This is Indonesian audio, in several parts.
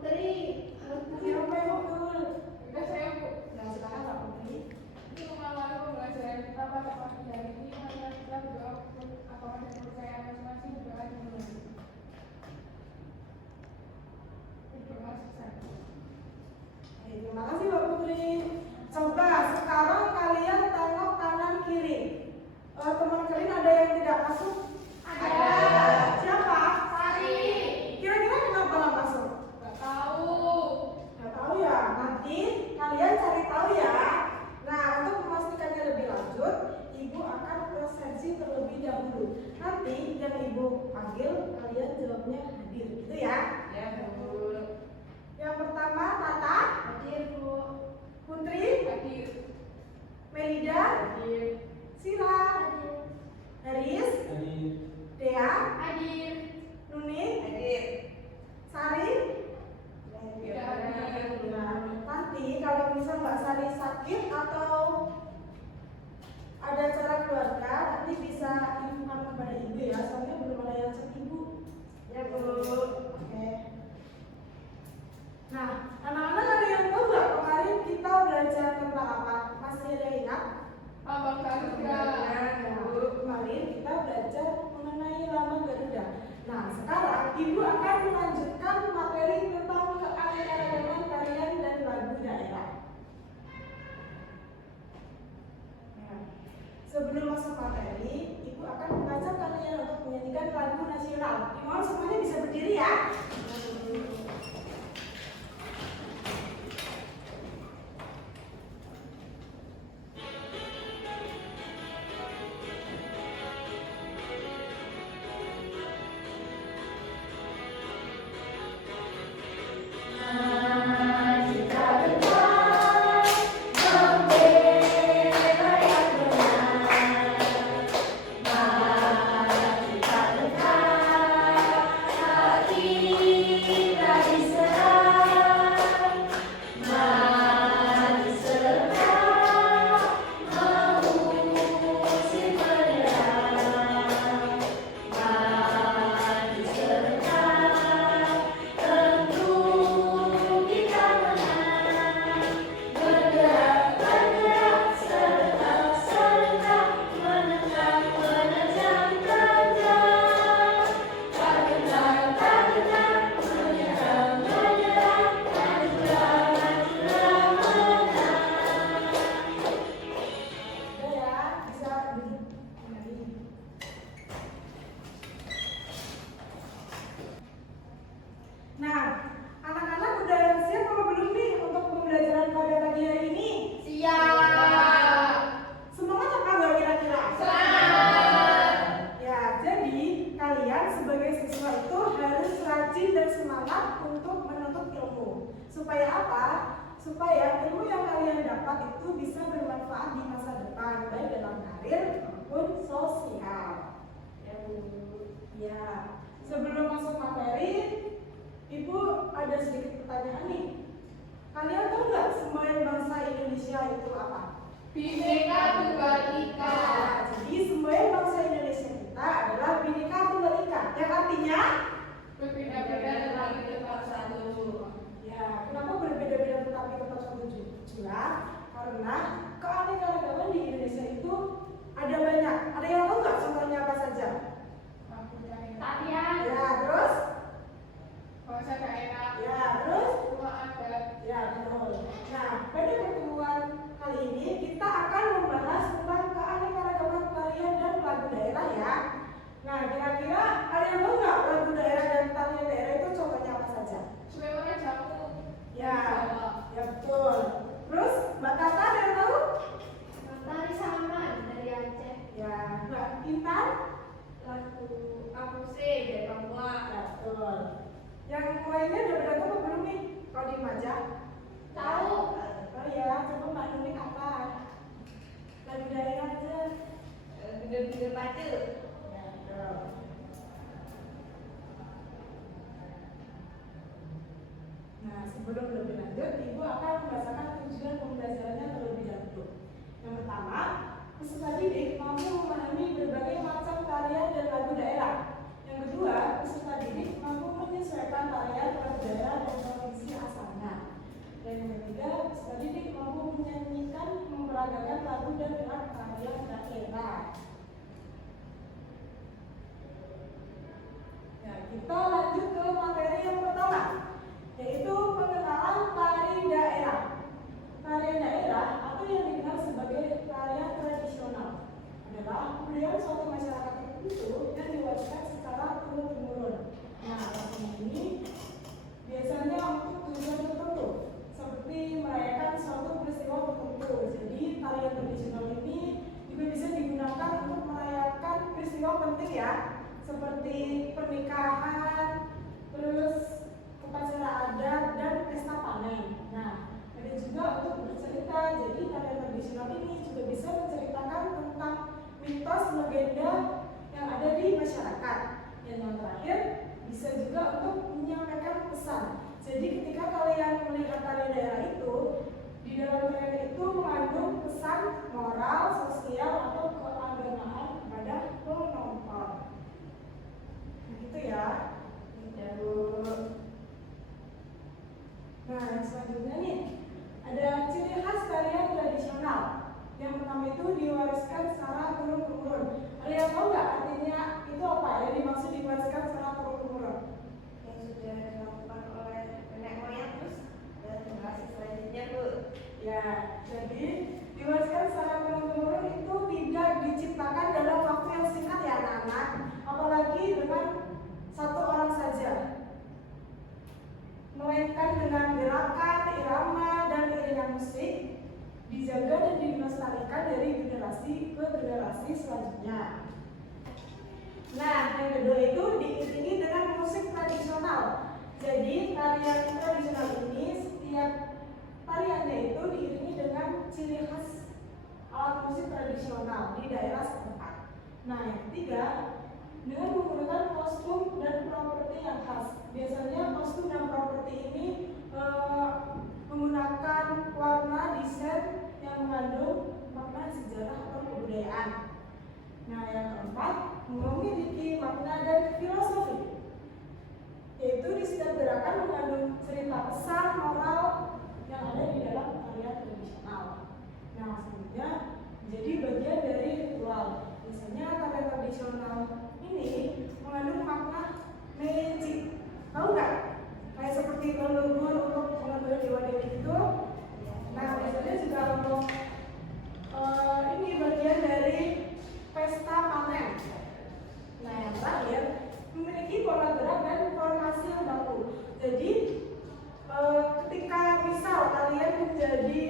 Putri. Siapa yang betul? Udah saya Bu. Nah sekarang Pak Putri. Ini mengalami pembelajaran kita pada pagi hari ini. Marilah kita berdoa apakah dan kepercayaan masing-masing berdoa dimulai. Berdoa selesai. Terima kasih Mbak Putri. Coba sekarang kalian tengok kanan kiri. Teman kalian ada yang tidak masuk? Ada. Siapa? Sari. Kira-kira kenapa nggak masuk? Nggak tahu. Nggak tahu ya. Nanti kalian cari tahu ya. Nah untuk memastikannya lebih lanjut, Ibu akan presentasi terlebih dahulu. Nanti yang Ibu panggil kalian jawabnya hadir, gitu ya? Ya Bu. Yang pertama Tata, Hadir, Bu. Putri, Hadir. Melida, Hadir. Sila, Haris, Dea, Hadir. Nuning, Hadir. Sari. Tidak hadir. Nah, nanti kalau misal Mbak Sari sakit atau ada acara keluarga, nanti bisa infokan kepada Ibu ya, soalnya belum ada yang cek Ibu. Ya Bu. Oke. Nah, anak-anak ada yang tahu nggak kemarin kita belajar tentang apa? Masih ada yang ingat? Lambang Garuda. Ya, kemarin kita belajar mengenai lambang Garuda. Nah, sekarang Ibu akan melanjutkan materi tentang keanekaragaman tarian dan lagu daerah. Ya. Sebelum masuk materi, Ibu akan mengajak kalian untuk menyanyikan lagu nasional. Dimohon semuanya bisa berdiri ya. Nah, anak-anak udah siap apa belum nih untuk pembelajaran pada pagi hari ini? Siap. Semangat apa nggak kira-kira? Semangat. Ya, jadi kalian sebagai siswa itu harus rajin dan semangat untuk menuntut ilmu. Supaya apa? Supaya ilmu yang kalian dapat itu bisa bermanfaat di masa depan, baik dalam karir maupun sosial. Ya, Bu. Ya. Sebelum masuk materi, Ibu ada sedikit pertanyaan nih. Kalian tahu nggak semboyan bangsa Indonesia itu apa? Bhinneka Tunggal Ika. Jadi semboyan bangsa Indonesia kita adalah Bhinneka Tunggal Ika, yang artinya Berbeda-beda tetapi tetap satu. ya, kenapa berbeda-beda tetapi tetap satu jelas? Karena keanekaragaman di Indonesia itu ada banyak. Ada yang tahu nggak contohnya apa saja? Tarian. Ya, terus? Bahasa daerah. Ya, terus? Rumah adat. Ya, betul. Nah, pada pertemuan kali ini kita akan membahas tentang keanekaragaman tarian dan lagu daerah ya. Nah, kira-kira ada yang tahu nggak lagu daerah dan tarian daerah itu contohnya apa saja? Suara jamu. Ya, ya betul. Terus Mbak Tata ada yang tahu? Tari Saman dari Aceh. Ya, Mbak Intan? Lagu Aku sih dari Papua. Ya, betul. Yang lainnya udah pada tahu apa belum nih? Kalau di Maja? Tahu. Oh ya, coba Mbak Nunik apa? Lagu daerah aja. Gede-gede padu. Ya, betul. Nah, sebelum lebih lanjut, Ibu akan membacakan tujuan pembelajarannya terlebih dahulu. Yang pertama, peserta didik mampu memahami berbagai macam tarian dan lagu daerah. Yang kedua, peserta didik mampu menyesuaikan tarian lagu daerah dan tradisi ketiga, peserta didik mampu menyanyikan, memperagakan lagu dan gerak tarian daerah. Ya, kita lanjut ke materi yang pertama, yaitu pengenalan tari daerah. Tarian daerah atau yang dikenal sebagai tarian tradisional adalah budaya suatu masyarakat tertentu yang diwariskan secara turun-temurun. Nah, alasan ini biasanya untuk tujuan tertentu, seperti merayakan suatu peristiwa tertentu. Jadi tarian tradisional ini juga bisa digunakan untuk merayakan peristiwa penting ya, seperti pernikahan, terus upacara adat dan pesta panen. Nah, ada juga untuk bercerita. Jadi tarian tradisional ini juga bisa menceritakan tentang mitos legenda yang ada di masyarakat. Dan yang terakhir bisa juga untuk menyampaikan pesan. Jadi ketika kalian melihat tarian daerah itu, di dalam tarian itu mengandung pesan moral, sosial atau keagamaan kepada penonton. Begitu ya. Nah, yang selanjutnya nih, ada ciri khas tarian tradisional. Yang pertama itu diwariskan secara turun-temurun. Kalian tahu nggak artinya itu apa? Yang dimaksud diwariskan secara turun-temurun? Yang sudah dilakukan oleh nenek moyang terus dan generasi selanjutnya, Bu. Ya, jadi diwariskan secara turun-temurun itu tidak diciptakan dalam waktu yang singkat ya anak-anak, apalagi dengan satu orang saja, melainkan dengan gerakan, irama, dan iringan musik dijaga dan dilestarikan dari generasi ke generasi selanjutnya. Nah, yang kedua itu diiringi dengan musik tradisional. Jadi tarian tradisional ini setiap tariannya itu diiringi dengan ciri khas alat musik tradisional di daerah setempat. Nah, yang ketiga, dengan menggunakan kostum dan properti yang khas. Biasanya kostum dan properti ini menggunakan warna desain yang mengandung makna sejarah atau kebudayaan. Nah, yang keempat, memiliki makna dan filosofi, yaitu di setiap gerakan mengandung cerita pesan moral yang ada di dalam tarian tradisional. Nah, selanjutnya menjadi bagian dari ritual. Biasanya tarian tradisional ini mengandung makna magic. Tahu nggak? Kayak seperti leluhur untuk mengambil dewa-dewi itu. Nah, biasanya juga untuk ini bagian dari pesta panen. Nah, yang terakhir memiliki pola gerak dan formasi yang baku. Jadi ketika misal kalian menjadi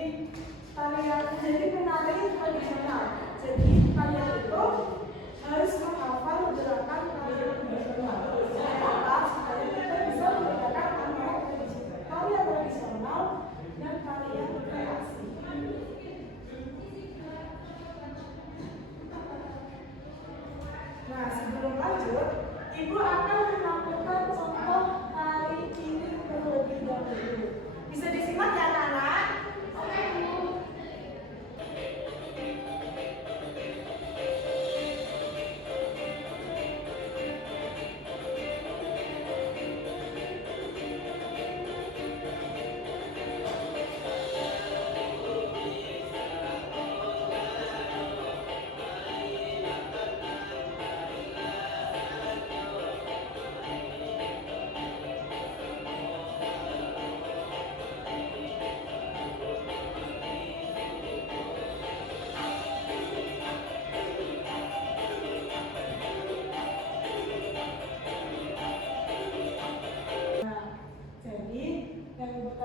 penari tradisional, jadi kalian itu harus menghafal gerakan tarian tradisional. Supaya kita bisa membedakan antara tarian tradisional dan tarian kreasi. Nah, sebelum lanjut, Ibu akan menampilkan contoh tari piring terlebih dahulu. Bisa disimak ya anak-anak? Oke, Bu.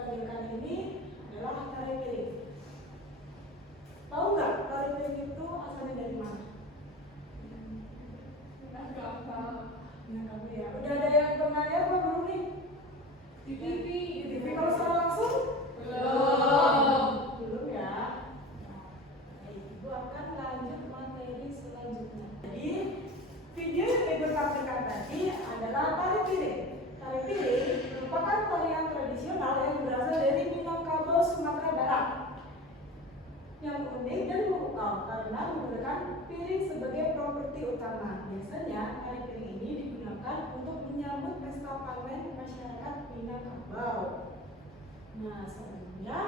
tampilkan ini adalah tari piring. Tahu nggak tari piring itu asalnya dari mana? Nggak tahu. Ya. Udah ada yang pernah lihat apa belum nih? Di TV. Di TV kalau secara langsung? Belum. Belum ya. Nah, Ibu akan lanjut materi selanjutnya. Jadi video yang Ibu tampilkan tadi adalah tari piring. Tari piring merupakan tarian tradisional yang berasal dari Minangkabau, Sumatera Barat, yang unik dan memukau karena menggunakan piring sebagai properti utama. Biasanya tari piring ini digunakan untuk menyambut pesta panen masyarakat Minangkabau. Nah, selanjutnya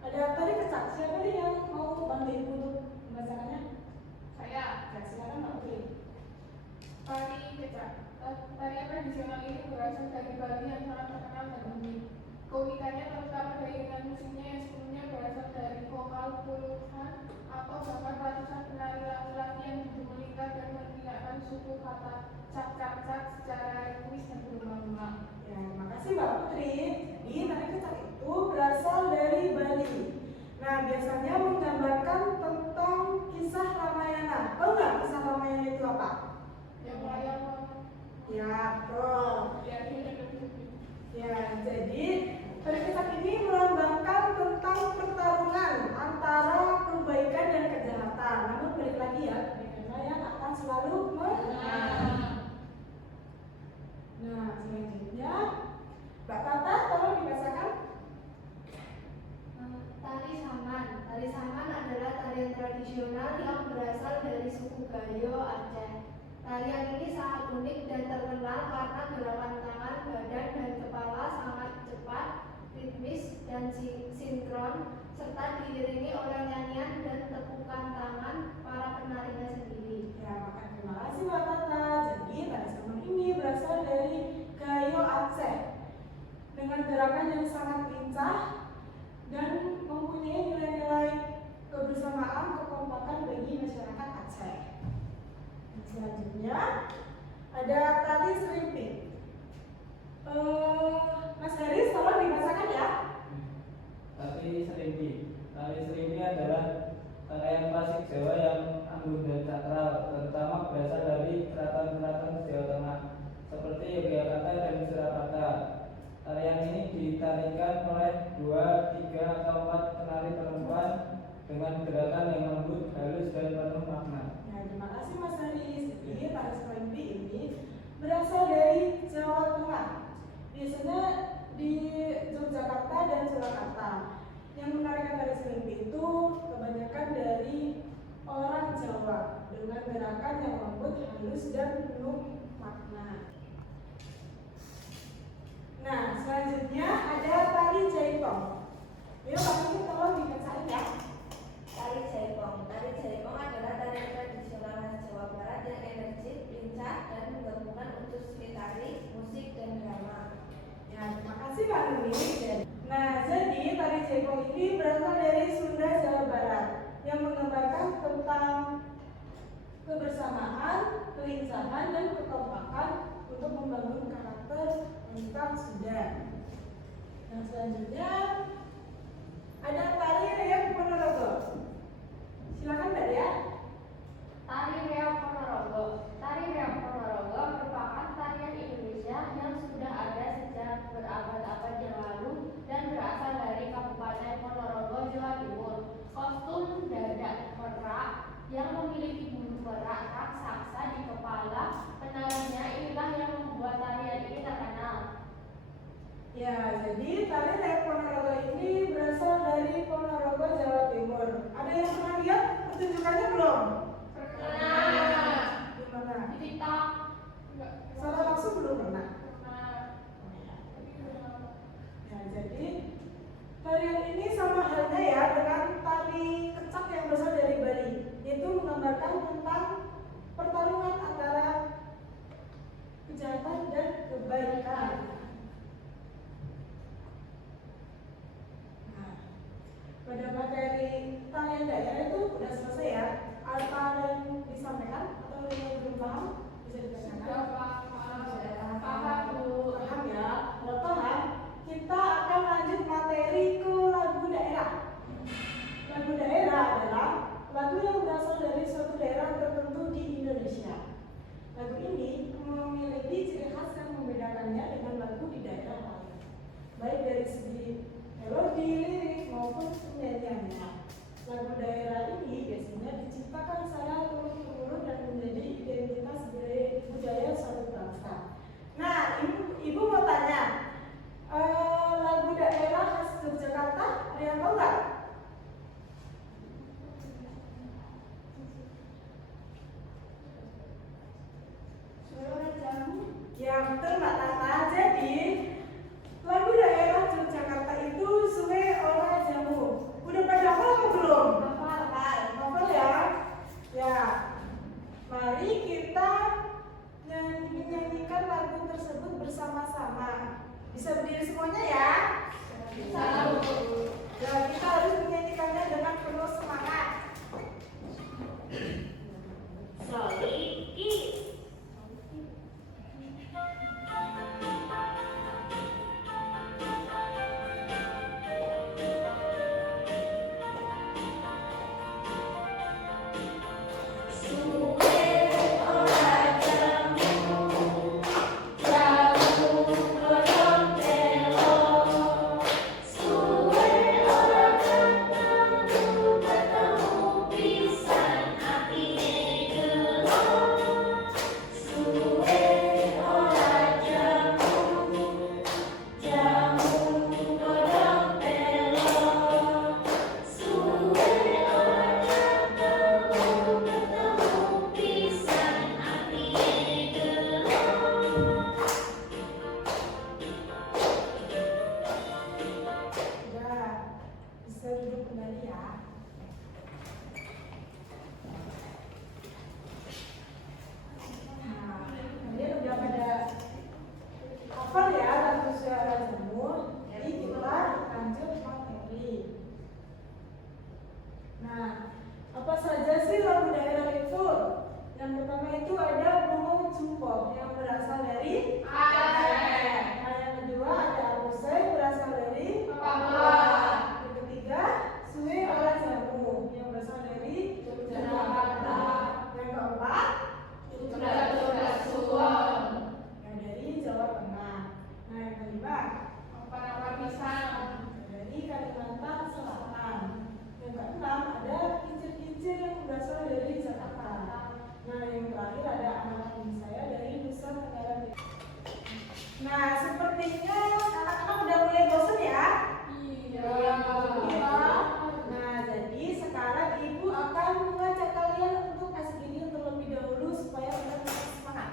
ada tadi kecak. Siapa nih yang mau bantu ibu untuk membacakannya? Saya. Ya, silakan Mbak Putri. Tari kecak. Tarian tradisional ini berasal dari Bali yang sangat terkenal dan unik. Keunikannya terutama dari iringan musiknya yang sepenuhnya berasal dari vokal puluhan atau bahkan ratusan penari laki-laki yang duduk melingkar dan menghilangkan suku kata cak-cak-cak secara ritmis dan berulang-ulang. Ya, terima kasih Mbak Putri. Jadi tari kecak itu berasal dari Bali. Nah, biasanya menggambarkan tentang kisah Ramayana. Tahu nggak kisah Ramayana itu apa? Yang layak Ya, betul. Ya, jadi tari kecak ini melambangkan tentang pertarungan antara kebaikan dan kejahatan. Namun balik lagi ya, kebaikan yang akan selalu menang. Nah, selanjutnya Mbak Tata, tolong dibacakan. Tari Saman. Tari Saman adalah tarian tradisional yang berasal dari suku Gayo, Aceh. Tarian ini sangat unik dan terkenal karena gerakan tangan, badan, dan kepala sangat cepat, ritmis, dan sinkron, serta diiringi oleh nyanyian dan tepukan tangan para penarinya sendiri. Ya, terima kasih Mbak Tata. Jadi tari Saman ini berasal dari Gayo, Aceh, dengan gerakan yang sangat lincah dan mempunyai nilai-nilai kebersamaan, kekompakan bagi masyarakat Aceh. Selanjutnya ada tari serimpi. Mas Haris, tolong dibacakan ya. Tari serimpi adalah tarian klasik Jawa yang anggun dan sakral, terutama berasal dari keraton-keraton Jawa Tengah seperti Yogyakarta dan Surakarta. Tarian ini ditarikan oleh 2, 3, atau 4 penari perempuan dengan gerakan yang lembut, halus, dan penuh makna. Nah, terima kasih Mas Haris. Jadi tari serimpi ini berasal dari Jawa Tengah. Biasanya di Yogyakarta dan Surakarta. Yang menarikan tari serimpi itu kebanyakan dari orang Jawa dengan gerakan yang lembut, halus, dan penuh makna. Nah, selanjutnya ada tari jaipong. Yuk, Pak ini tolong dibacain ya. Tari jaipong. Tari jaipong adalah tarian tradisional khas Jawa Barat yang energik, lincah, dan menggabungkan unsur seni tari, musik, dan drama. Ya, terima kasih Pak Nuni. Nah, jadi tari jaipong ini berasal dari Sunda, Jawa Barat, yang menggambarkan tentang kebersamaan, kelincahan, dan kekompakan untuk membangun karakter tentang Sunda. Yang selanjutnya ada tari reog Ponorogo. Silakan Mbak Dea. Tari reog Ponorogo. Tari reog Ponorogo merupakan tarian Indonesia yang sudah ada sejak berabad-abad yang lalu dan berasal dari Kabupaten Ponorogo, Jawa Timur. Kostum dadak merak yang memiliki bulu merak raksasa di kepala penarinya inilah yang membuat tarian ini terkenal. Ya, jadi tari reog Ponorogo ini berasal dari Ponorogo, Jawa Timur. Ada yang pernah lihat pertunjukannya belum? Pernah. Di mana? Di TikTok. Secara langsung belum pernah. Pernah. Ya, jadi tarian ini sama halnya ya dengan tari kecak yang berasal dari Bali, yaitu menggambarkan tentang pertarungan antara kejahatan dan kebaikan. Nah, pada materi tarian daerah itu sudah selesai ya. Apa ada yang disampaikan atau ada yang belum paham? Bisa ditanyakan. Sudah paham. Paham Bu. Paham ya. Kalau paham, kita akan lanjut materi ke lagu daerah. Lagu daerah adalah lagu yang berasal dari suatu daerah tertentu di Indonesia. Lagu ini memiliki ciri khas yang membedakannya dengan lagu di daerah lain, baik dari segi melodi, lirik maupun penyanyiannya. Lagu daerah ini biasanya diciptakan secara turun-temurun dan menjadi identitas budaya suatu bangsa. Nah, ibu mau tanya, lagu daerah khas Yogyakarta ada yang tahu nggak? Ya betul Mbak Tata. Jadi lagu daerah Yogyakarta Mari kita menyanyikan lagu tersebut bersama-sama. Bisa berdiri semuanya ya? Bisa. Dan kita harus menyanyikannya dengan penuh semangat. Bisa duduk kembali ya. Nah, kalian udah pada hafal ya lagu Suara Jamur. Jadi kita lanjut materi. Nah, apa saja sih lagu daerah itu? Yang pertama itu ada Bungo Jumbo yang berasal dari Aceh. Nah, yang kedua ada Abusai berasal dari Papua. Yang ketiga, Sue Ora Jamu yang berasal dari Yogyakarta. Yang keempat, Sudah suwon. yang dari Jawa Tengah. Nah, yang kelima, Apa pisang. dari Kalimantan Selatan. Yang keenam ada kincir-kincir yang berasal dari Jakarta. Nah, yang terakhir ada anak saya dari Nusa Tenggara Timur. Nah, sepertinya anak-anak udah mulai bosan ya? Iya. Nah, jadi sekarang ibu akan mengajak kalian untuk asik ini terlebih dahulu supaya kalian tetap semangat.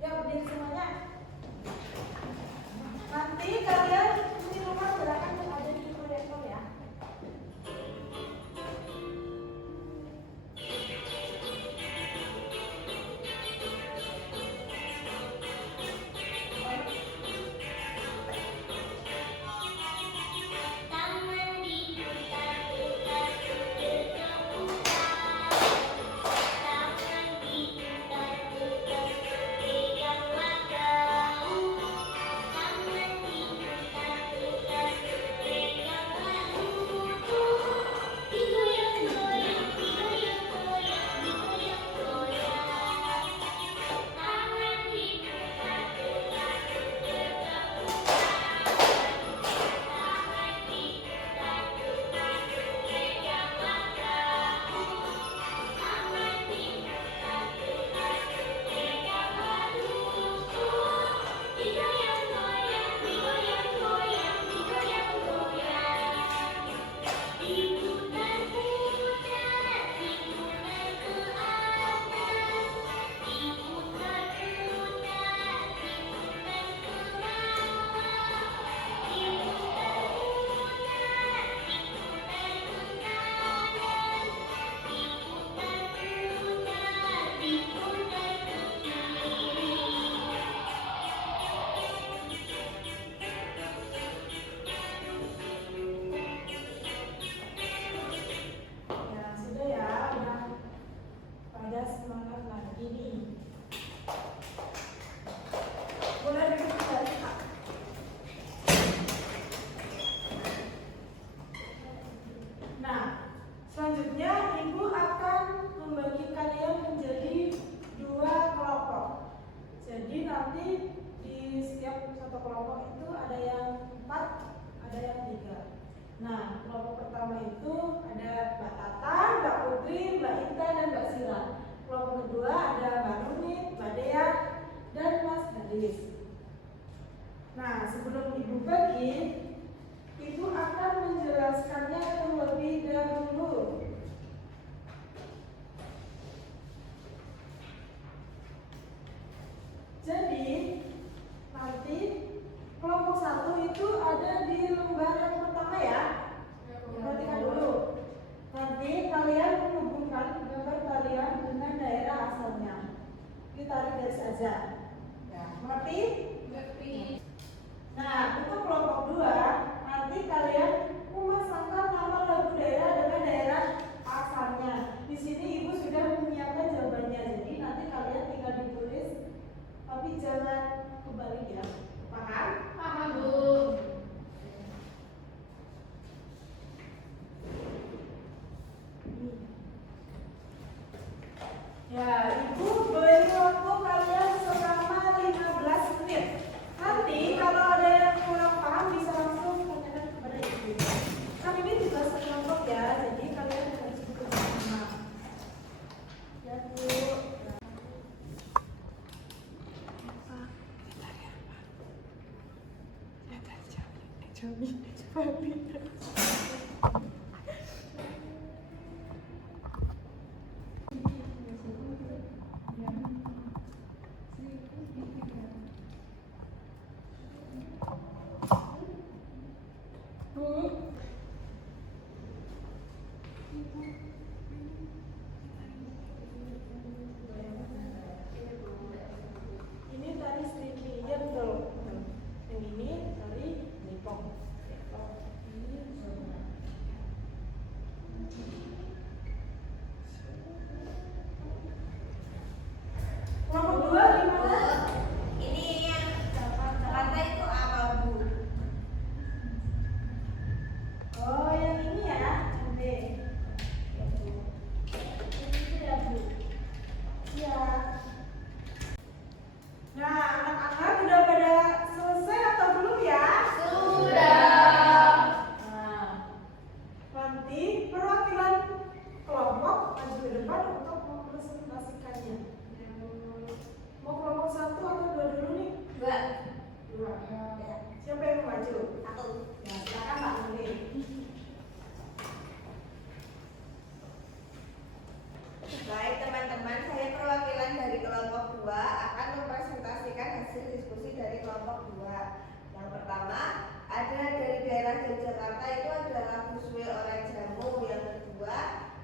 Ya, berdiri semuanya. Nanti kalian menirukan gerakan yang ada di proyektor ya. Ya, sudah ya, udah pada semangat lagi nih. Boleh duduk kembali, Kak. Nah, selanjutnya ibu akan membagi kalian menjadi dua kelompok. Jadi nanti di setiap satu kelompok itu ada yang 4, ada yang 3. Nah, kelompok pertama itu ada Mbak Tata, Mbak Putri, Mbak Intan, dan Mbak Sila. Kelompok kedua ada Mbak Nunit, Mbak Dea, dan Mas Haris. Nah, sebelum ibu bagi, ibu akan menjelaskannya terlebih dahulu. Jadi, nanti kelompok 1 itu ada di lembar yang pertama ya. Perhatikan dulu. tarik garis aja. Ya, mengerti? Ngerti. Nah, untuk kelompok 2, nanti kalian memasangkan nama lagu daerah dengan daerah asalnya. Di sini Ibu sudah menyiapkan jawabannya, jadi nanti kalian tinggal ditulis, tapi jangan kebalik ya. Paham? Paham, Bu. Ya, Ibu beri waktu kalian selama 15 menit. Nanti kalau ada yang kurang paham bisa langsung tanyakan kepada Ibu. Kan ini tugas kelompok ya, jadi kalian harus bekerjasama. Ya, Bu. Ini tari Sri ya betul. Yang ini tari Nipong. Kelompok 2 gimana? Ini yang Jakarta itu apa, Bu? Oh, yang ini ya, cantik. Ini ya, Bu. Iya. Nah, anak-anak udah pada selesai atau belum ya? Sudah. Nah, nanti perwakilan kelompok maju ke depan untuk mempresentasikannya. Mau kelompok 1 atau 2 dulu nih? 2. 2. Ya. Siapa yang mau maju? 1. Ya, silakan Mbak Nuni. Baik teman-teman, saya perwakilan dari kelompok 2 akan mempresentasikan hasil diskusi dari kelompok 2. Yang pertama, ada dari daerah Yogyakarta itu adalah Buswe Orang Jamu. Yang kedua,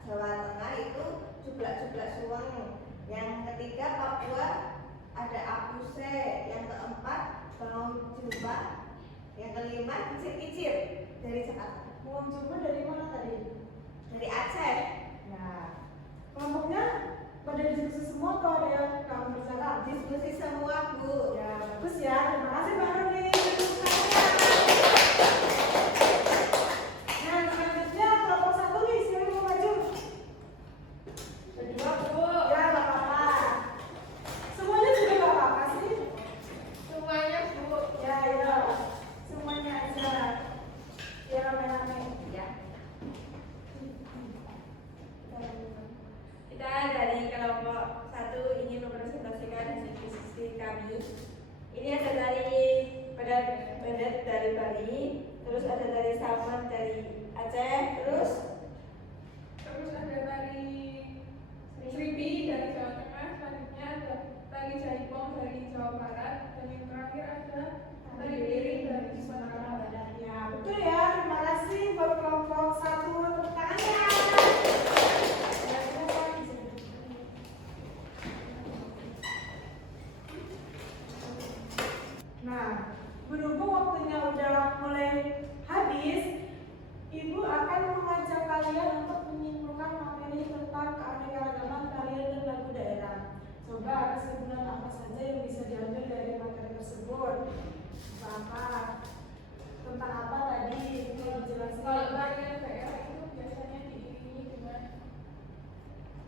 Jawa Tengah itu Jublak-Jublak Suweng. Yang ketiga, Papua ada Apuse. Yang keempat, Bau Jumpa. Yang kelima, Kicir-Kicir dari Jakarta. Mau coba dari mana tadi? Dari Aceh. Ya. Kelompoknya pada diskusi semua atau ada yang kamu bersalah? Diskusi semua, Bu. Ya, bagus ya. Terima kasih Mbak Nuni. Nah, selanjutnya kelompok 1 nih, siapa yang mau maju? Kedua, Bu. Ya, nggak apa-apa. Semuanya juga nggak apa-apa sih. Semuanya, Bu. Ya, ya. Semuanya aja. Ya, rame-rame. Ya. Kita dari kelompok 1 ingin mempresentasikan hasil diskusi kami. Ini ada dari Bedet dari Bali, terus ada dari Salman dari Aceh, terus ada dari Sripi dari Jawa Tengah, selanjutnya ada dari Jaipong dari Jawa Barat, dan yang terakhir ada dari Piring dari Sumatera Barat. Ya, betul ya. Terima kasih buat kelompok 1. Tepuk tangannya. Ya, silakan. Nah, berhubung waktunya udah mulai habis, Ibu akan mengajak kalian untuk menyimpulkan materi tentang keanekaragaman tarian dan lagu daerah. Coba kesimpulan apa saja yang bisa diambil dari materi tersebut? Apa? Tentang apa tadi? Ibu Kalau dijelaskan. tarian daerah itu biasanya diiringi dengan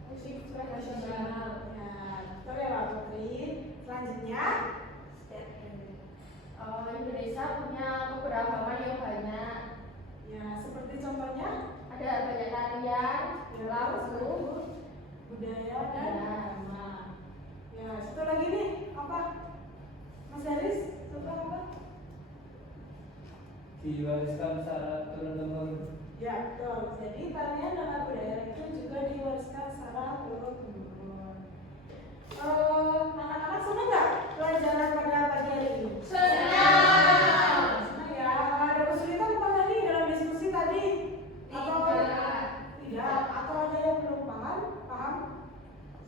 musik tradisional. Ya, betul ya Pak Putri. Selanjutnya, Indonesia punya keberagaman yang banyak. ya seperti contohnya Ada banyak tarian, lagu, budaya dan agama. ya satu lagi nih apa? Mas Haris, suka apa? Diwariskan secara turun-temurun. Ya betul. Jadi tarian dan lagu daerah itu juga diwariskan secara turun-temurun. Anak-anak senang nggak pelajaran pada pagi hari ini? Senang. Senang ya. Ada kesulitan apa nggak nih dalam diskusi tadi? Atau Tidak. tidak? Atau ada yang belum paham? Paham?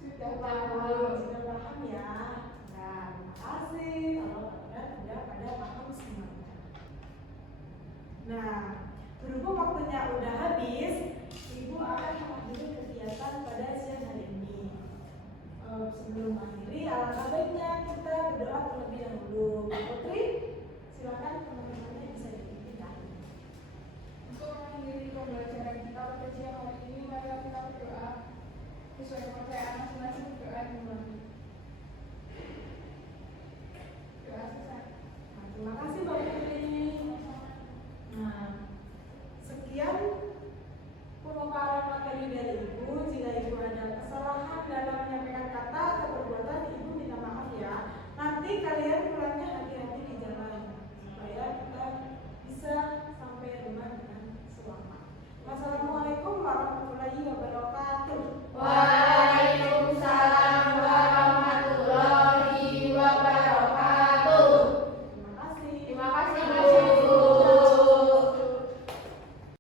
Sudah Sudah tahu. paham ya. Sebelum mengakhiri, alangkah baiknya kita berdoa terlebih dahulu. Bu Putri, silakan teman-temannya bisa dipimpin. Untuk mengakhiri pembelajaran kita pada siang hari ini, mari kita berdoa sesuai kepercayaan masing-masing. Berdoa dimulai.